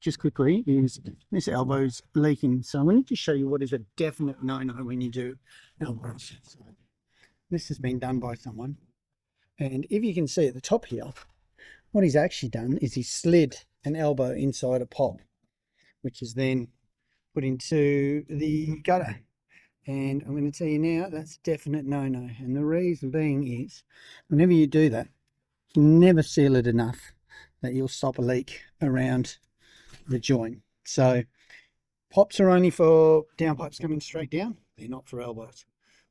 just quickly is this elbow's leaking. So I need to show you what is a definite no-no when you do elbows. So this has been done by someone. And if you can see at the top here, what he's actually done is he slid an elbow inside a pop, which is then put into the gutter. And I'm going to tell you now, that's a definite no-no. And the reason being is, whenever you do that, you never seal it enough that you'll stop a leak around the joint. So pops are only for downpipes coming straight down. They're not for elbows.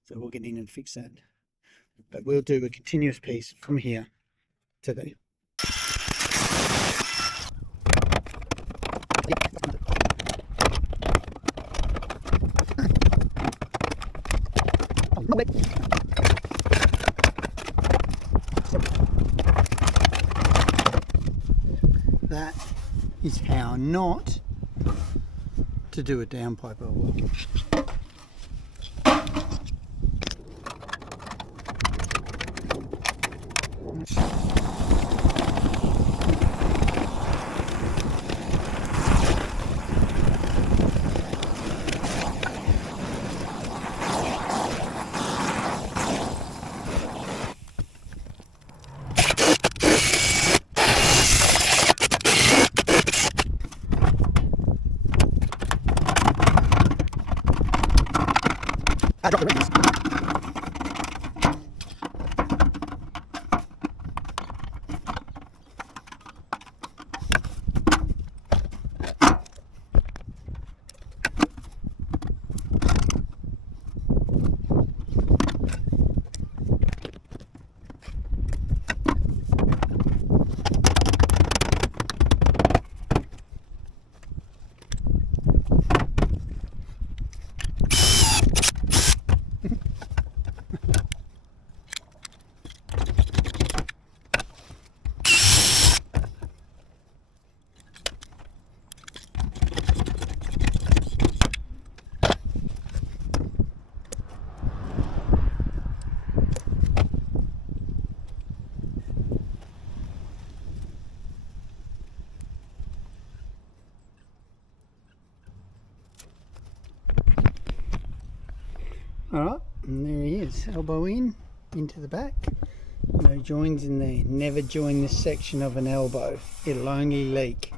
So we'll get in and fix that. But we'll do a continuous piece from here to there. That is how not to do a downpipe elbow. I dropped the rings. Alright, and there he is, elbow in, into the back. No joins in there. Never join this section of an elbow. It'll only leak.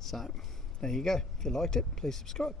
So, there you go. If you liked it, please subscribe.